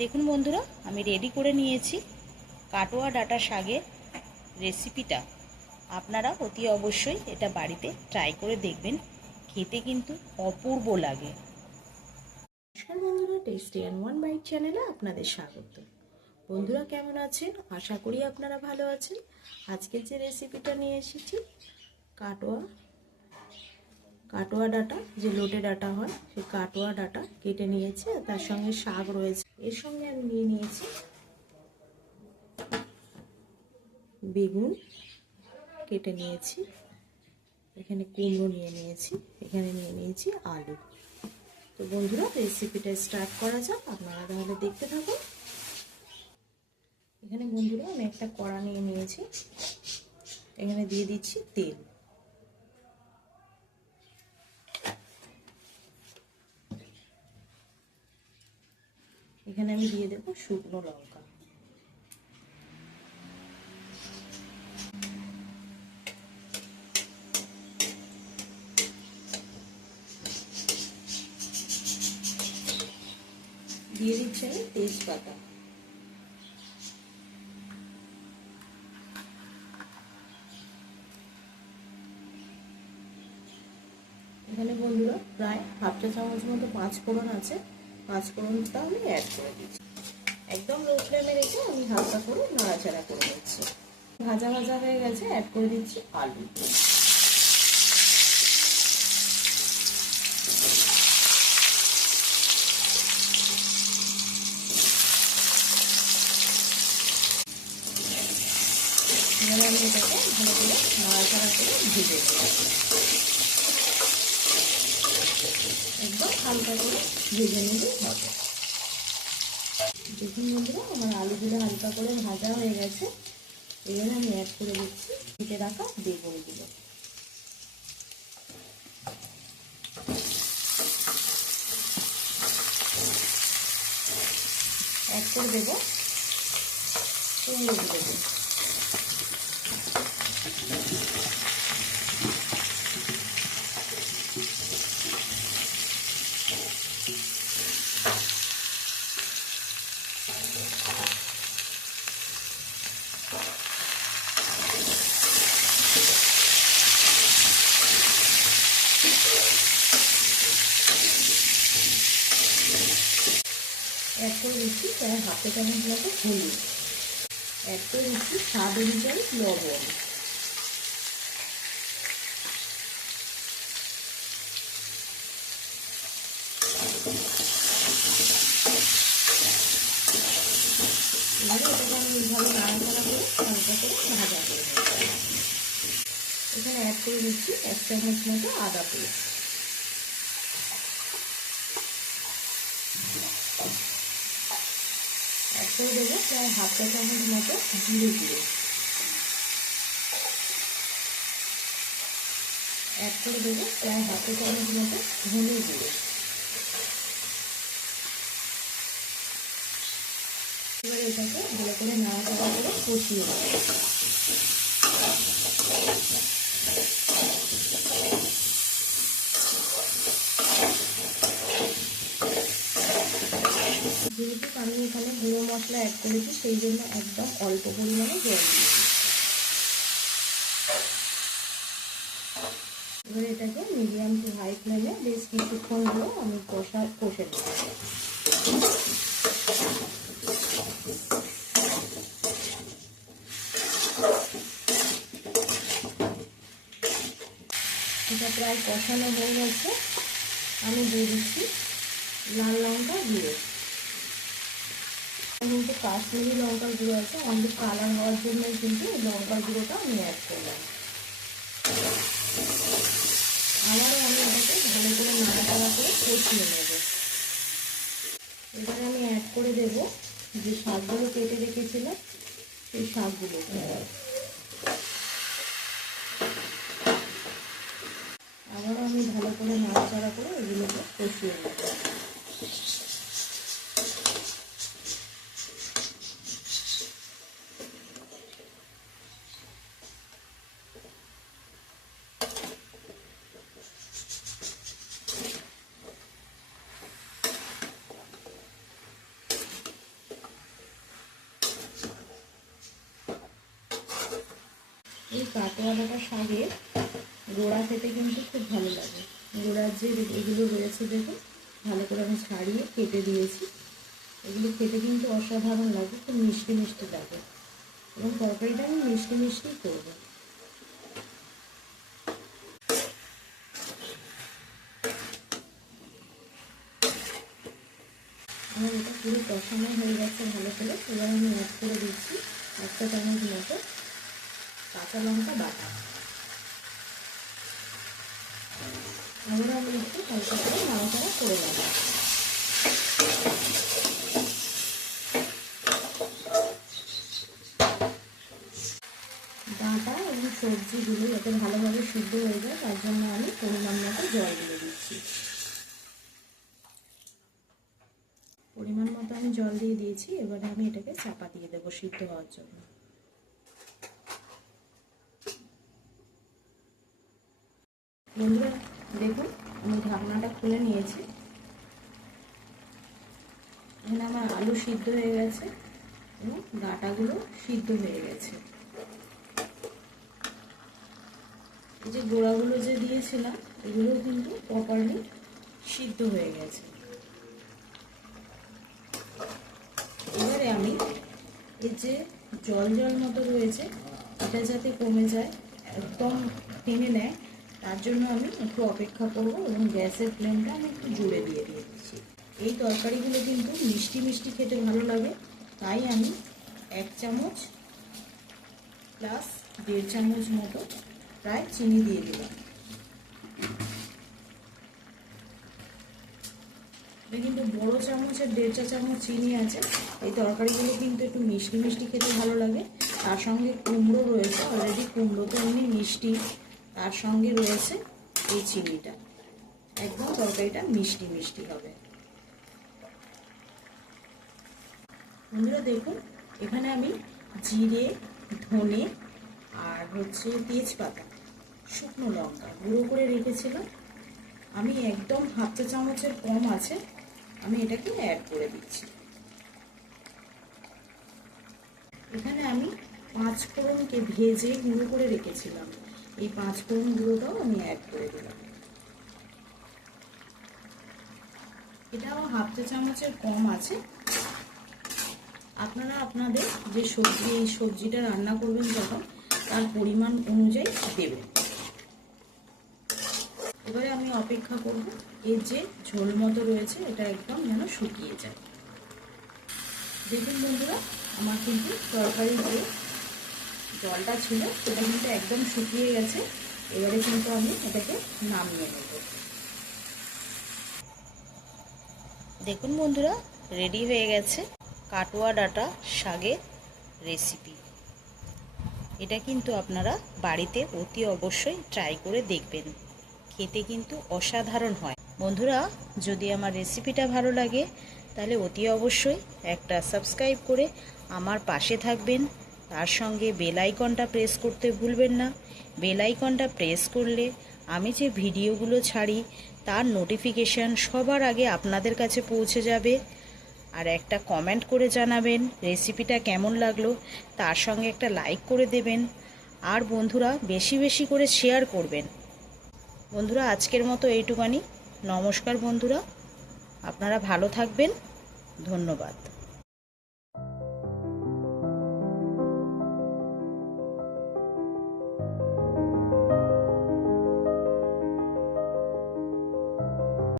দেখুন বন্ধুরা, আমি রেডি করে নিয়েছি কাটোয়া ডাটা শাকের রেসিপিটা আপনারা অতি অবশ্যই এটা বাড়িতে ট্রাই করে দেখবেন, খেতে কিন্তু অপূর্ব লাগে। নমস্কার বন্ধুরা টেস্টি অ্যান্ড ওয়ান বাইট চ্যানেলে আপনাদের স্বাগত। বন্ধুরা কেমন আছেন? আশা করি আপনারা ভালো আছেন। আজকের যে রেসিপিটা নিয়ে এসেছি, কাটোয়া কাটোয়া ডাটা, যে লোটে ডাটা হয়, সেই কাটোয়া ডাটা কেটে নিয়েছি আর তার সঙ্গে শাক রয়েছে। এর সঙ্গে আমি নিয়ে নিয়েছি বেগুন কেটে নিয়েছি, এখানে কুমড়ো নিয়ে নিয়েছি, এখানে নিয়ে নিয়েছি আলু। তো বন্ধুরা রেসিপিটা স্টার্ট করা যাক, আপনারা তাহলে দেখতে থাকুন। এখানে বন্ধুরা, আমি একটা কড়া নিয়ে নিয়েছি, এখানে দিয়ে দিচ্ছি তেল। এখানে আমি দিয়ে দেবো শুকনো লঙ্কা। দিয়ে দিচ্ছি আমি তেজপাতা। এখানে বন্ধুরা, প্রায় হাফ চা চামচ মতো পাঁচ ফোড়ন আছে। পাঁচ ফোড়নটা আমি অ্যাড করে দিচ্ছি। একদম লো ফ্লেমে রেখে আমি হালকা করে নাড়াচাড়া করে দিচ্ছি ভাজা ভাজা হয়ে গেছে অ্যাড করে দিচ্ছি আলু। এবার আমি এটাকে ভালো করে নাড়াচাড়া করে ভেজে দেবো একদম হালকা করে ভেজে নিতে হবে দেখুন বন্ধুরা আমার আলুগুলো হালকা করে ভাজা হয়ে গেছে এবার আমি অ্যাড করে দিচ্ছি কেটে রাখা বেগুনগুলো অ্যাড করে দেবো। কুমড়োগুলো অ্যাড করে দিচ্ছি প্রায় হাফে চামচ মতো হলুদ। অ্যাড করে স্বাদ অনুযায়ী লবণ। করে এখানে অ্যাড করে দিচ্ছি এক চামচ মতো আদা পেস্ট। করে দেবো, প্রায় হাফ চা চামচ মতো জিরে গুঁড়ো অ্যাড করে দেবো প্রায় হাফ চা চামচ মতো ধনে গুঁড়ো। এবার এটাকে ভালো করে নাড়াচাড়া করে কষিয়ে দেবো যেহেতু আমি এখানে গুঁড়ো মশলা অ্যাড করেছি, সেই জন্য একদম অল্প পরিমাণে জল দিয়ে এবার এটাকে মিডিয়াম টু হাই ফ্লেমে বেশ কিছুক্ষণ হলো আমি কষা, কষে এটা প্রায় কষানো হয়ে গেছে। আমি দিয়ে দিচ্ছি লাল লঙ্কা গুঁড়ো কিন্তু কাশ্মীরি লঙ্কার গুঁড়ো আছে। অনেক কালার হওয়ার জন্য কিন্তু এই লঙ্কার গুঁড়োটা আমি অ্যাড করলাম। আবারও আমি এটাকে ভালো করে নাড়াচাড়া করে কষিয়ে নেব। এবারে আমি অ্যাড করে দেব যে শাকগুলো কেটে রেখেছিলাম, সেই শাকগুলো। আবারও আমি ভালো করে নাড়াচাড়া করে এগুলোকে কষিয়ে নেব। এই কাটোয়া ডাটা শাকের গোড়া খেতে কিন্তু খুব ভালো লাগে। গোড়ার যে এগুলো রয়েছে দেখুন ভালো করে আমি ছাড়িয়ে কেটে দিয়েছি। এগুলো খেতে কিন্তু অসাধারণ লাগে, খুব মিষ্টি মিষ্টি লাগে। এবং তরকারিটা আমি মিষ্টি মিষ্টি করব। আমার এটা পুরো কষানো হয়ে গেছে ভালো করে। এবার আমি অ্যাড করে দিচ্ছি একটা চামচ মতো। কাঁচা লঙ্কা বাটা। এবার আমি একটু হালকা করে নাড়াচাড়া করে নেব। এবং সবজিগুলো যাতে ভালোভাবে সিদ্ধ হয়ে যায়, তার জন্য আমি পরিমাণ মতো জল দিয়ে দিচ্ছি। পরিমাণ মতো আমি জল দিয়ে দিয়েছি, এবারে আমি এটাকে চাপা দিয়ে দেবো সিদ্ধ হওয়ার জন্য। বন্ধুরা, দেখুন, আমি ঢাকনাটা খুলে নিয়েছি। এখানে আমার আলু সিদ্ধ হয়ে গেছে এবং ডাটাগুলো সিদ্ধ হয়ে গেছে। এই যে গোড়াগুলো যে দিয়েছিলাম, এগুলো কিন্তু প্রপারলি সিদ্ধ হয়ে গেছে। এবারে আমি এই যে জল জল মতো রয়েছে, এটা যাতে কমে যায়, একদম টেনে নেয় তার জন্য আমি একটু অপেক্ষা করব এবং গ্যাসের ফ্লেমটা আমি একটু জুড়ে দিয়ে দিচ্ছি এই তরকারিগুলো কিন্তু মিষ্টি মিষ্টি খেতে ভালো লাগে। তাই আমি এক চামচ প্লাস দেড় চামচ মতো প্রায় চিনি দিয়ে দিলাম। কিন্তু বড় চামচের দেড় চা চামচ চিনি আছে। এই তরকারিগুলো কিন্তু একটু মিষ্টি মিষ্টি খেতে ভালো লাগে। তার সঙ্গে কুমড়ো রয়েছে। অলরেডি কুমড়ো তো এমনি মিষ্টি তার সঙ্গে রয়েছে এই চিনিটা। একদম তরকারিটা মিষ্টি মিষ্টি হবে। বন্ধুরা দেখুন, এখানে আমি জিরে, ধনে আর হচ্ছে তেজপাতা, শুকনো লঙ্কা গুঁড়ো করে রেখেছিলাম। আমি একদম হাফ চা চামচের কম আছে, আমি এটাকে অ্যাড করে দিচ্ছি। এখানে আমি পাঁচ ফোড়নকে ভেজে গুঁড়ো করে রেখেছিলাম। এই পাঁচ ফোড়ন গুঁড়োটাও আমি অ্যাড করে দিলাম। এটাও হাফ চা চামচের কম আছে। আপনারা আপনাদের যে সবজি, এই সবজিটা রান্না করবেন যখন, তার পরিমাণ অনুযায়ী দেবেন। এবারে আমি অপেক্ষা করব, এর যে ঝোল মতো রয়েছে, এটা একদম যেন শুকিয়ে যায়। দেখুন বন্ধুরা, আমার কিন্তু তরকারি যে জলটা ছিল, সেটা কিন্তু একদম শুকিয়ে গেছে। এবারে কিন্তু আমি এটাকে নামিয়ে নেব। দেখুন বন্ধুরা রেডি হয়ে গেছে কাটোয়া ডাটা শাকের রেসিপি এটা কিন্তু আপনারা বাড়িতে অতি অবশ্যই ট্রাই করে দেখবেন। খেতে কিন্তু অসাধারণ হয়। বন্ধুরা, যদি আমার রেসিপিটা ভালো লাগে, তাহলে অতি অবশ্যই একটা সাবস্ক্রাইব করে আমার পাশে থাকবেন। তার সঙ্গে বেল আইকনটা প্রেস করতে ভুলবেন না। বেল আইকনটা প্রেস করলে আমি যে ভিডিওগুলো ছাড়ি, তার নোটিফিকেশান সবার আগে আপনাদের কাছে পৌঁছে যাবে। আর একটা কমেন্ট করে জানাবেন রেসিপিটা কেমন লাগল, তার সঙ্গে একটা লাইক করে দেবেন। আর বন্ধুরা, বেশি বেশি করে শেয়ার করবেন। বন্ধুরা, আজকের মতো এইটুকানি। নমস্কার বন্ধুরা। আপনারা ভালো থাকবেন। ধন্যবাদ।